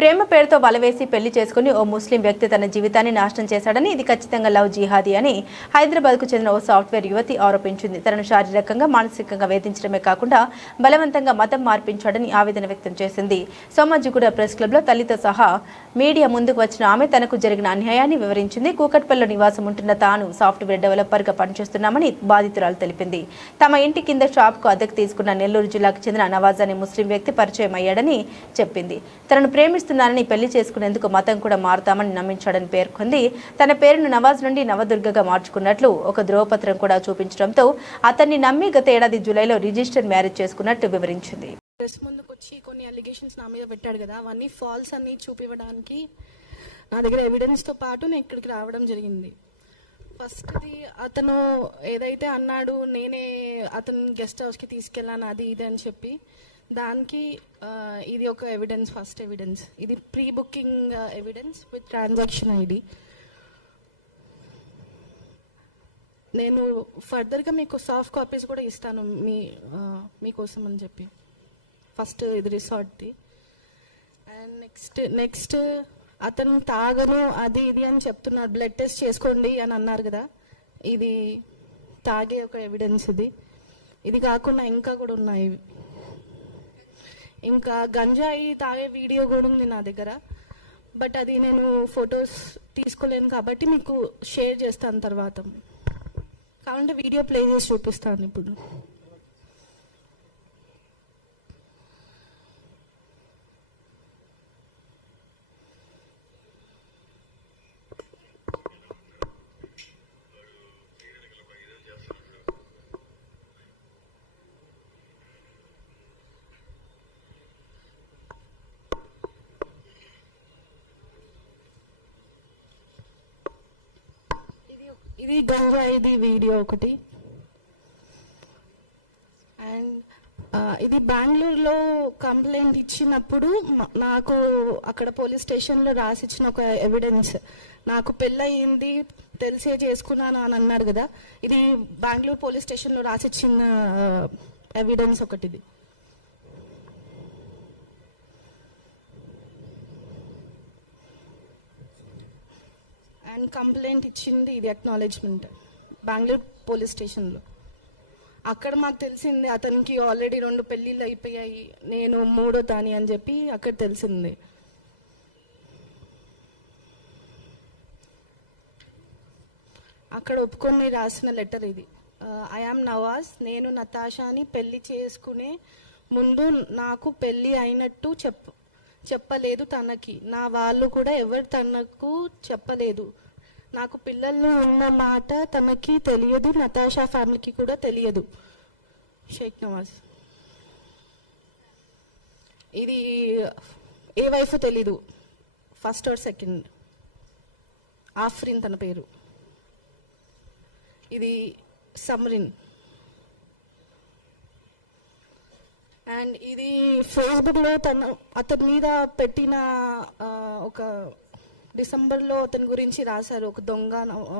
ప్రేమ పేరుతో వలవేసి పెళ్లి చేసుకుని ఓ ముస్లిం వ్యక్తి తన జీవితాన్ని నాశనం చేశాడని, ఇది ఖచ్చితంగా లవ్ జిహాదీ అని హైదరాబాద్కు చెందిన ఓ సాఫ్ట్వేర్ యువతి ఆరోపించింది. తనను శారీరకంగా, మానసికంగా వేధించడమే కాకుండా బలవంతంగా మతం మార్పించాడని ఆవేదన వ్యక్తం చేసింది. సోమాజిగూడ ప్రెస్ క్లబ్లో తల్లితో సహా మీడియా ముందుకు వచ్చిన ఆమె తనకు జరిగిన అన్యాయాన్ని వివరించింది. కూకట్పల్లిలో నివాసం ఉంటున్న తాను సాఫ్ట్వేర్ డెవలపర్గా పనిచేస్తున్నామని బాధితురాలు తెలిపింది. తమ ఇంటి కింద షాప్కు అద్దెకు తీసుకున్న నెల్లూరు జిల్లాకు చెందిన నవాజ్ అనే ముస్లిం వ్యక్తి పరిచయం అయ్యాడని చెప్పింది. తనను ప్రేమిస్తున్నానని, పెళ్లి చేసుకునేందుకు మతం కూడా మారుతామని నమ్మించాడని పేర్కొంది. తన పేరును నవాజ్ నుండి నవదుర్గగా మార్చుకున్నట్లు ఒక ధ్రువపత్రం కూడా చూపించడంతో అతన్ని నమ్మి గత ఏడాది జూలైలో రిజిస్టర్ మ్యారేజ్ చేసుకున్నట్టు వివరించింది. ప్రెస్ ముందుకు వచ్చి కొన్ని అలిగేషన్స్ నా మీద పెట్టాడు కదా, అవన్నీ ఫాల్స్ అని చూపివ్వడానికి నా దగ్గర ఎవిడెన్స్ తో పాటు నేను ఇక్కడికి రావడం జరిగింది. ఫస్ట్ది అతను ఏదైతే అన్నాడు, నేనే అతను గెస్ట్ హౌస్కి తీసుకెళ్ళాను అది ఇది అని చెప్పి, దానికి ఇది ఒక ఎవిడెన్స్, ఫస్ట్ ఎవిడెన్స్. ఇది pre booking evidence with transaction ID. నేను ఫర్దర్గా మీకు సాఫ్ట్ కాపీస్ కూడా ఇస్తాను మీకోసం అని చెప్పి. ఫస్ట్ ఇది రిసార్ట్ది. అండ్ నెక్స్ట్ అతను తాగను అది ఇది అని చెప్తున్నాడు. బ్లడ్ టెస్ట్ చేసుకోండి అని అన్నారు కదా, ఇది తాగే ఒక ఎవిడెన్స్. ఇది కాకుండా ఇంకా కూడా ఉన్నాయి. ఇంకా గంజాయి తాగే వీడియో కూడా ఉంది నా దగ్గర, బట్ అది నేను ఫొటోస్ తీసుకోలేను కాబట్టి మీకు షేర్ చేస్తాను తర్వాత. కావాలంటే వీడియో ప్లే చేసి చూపిస్తాను ఇప్పుడు. ఇది గంజాయిది వీడియో ఒకటి. అండ్ ఇది బెంగళూరులో కంప్లైంట్ ఇచ్చినప్పుడు నాకు అక్కడ పోలీస్ స్టేషన్లో రాసిచ్చిన ఒక ఎవిడెన్స్. నాకు పెళ్ళయింది, తెలిసే చేసుకున్నాను అని అన్నారు కదా, ఇది బెంగళూరు పోలీస్ స్టేషన్లో రాసిచ్చిన ఎవిడెన్స్ ఒకటిది. అండ్ కంప్లైంట్ ఇచ్చింది ఇది అక్నాలెడ్జ్మెంట్ బెంగళూరు పోలీస్ స్టేషన్లో. అక్కడ మాకు తెలిసింది అతనికి ఆల్రెడీ 2 పెళ్ళిళ్ళు అయిపోయాయి, నేను 3వ దాని అని చెప్పి అక్కడ తెలిసింది. అక్కడ ఒప్పుకొని రాసిన లెటర్ ఇది. ఐ యామ్ నవాజ్, నేను నతాషాని పెళ్లి చేసుకునే ముందు నాకు పెళ్ళి అయినట్టు చెప్పలేదు తనకి. నా వాళ్ళు కూడా ఎవరు తనకు చెప్పలేదు. నాకు పిల్లలు ఉన్న మాట తనకి తెలియదు, నతాషా ఫ్యామిలీకి కూడా తెలియదు. షేక్ నవాజ్. ఇది ఏ వైఫ్ తెలీదు, ఫస్ట్ ఆర్ సెకండ్. ఆఫ్రిన్ తన పేరు. ఇది సమ్రిన్. అండ్ ఇది ఫేస్బుక్లో అతని మీద పెట్టిన ఒక డిసెంబర్లో అతని గురించి రాశారు, ఒక దొంగ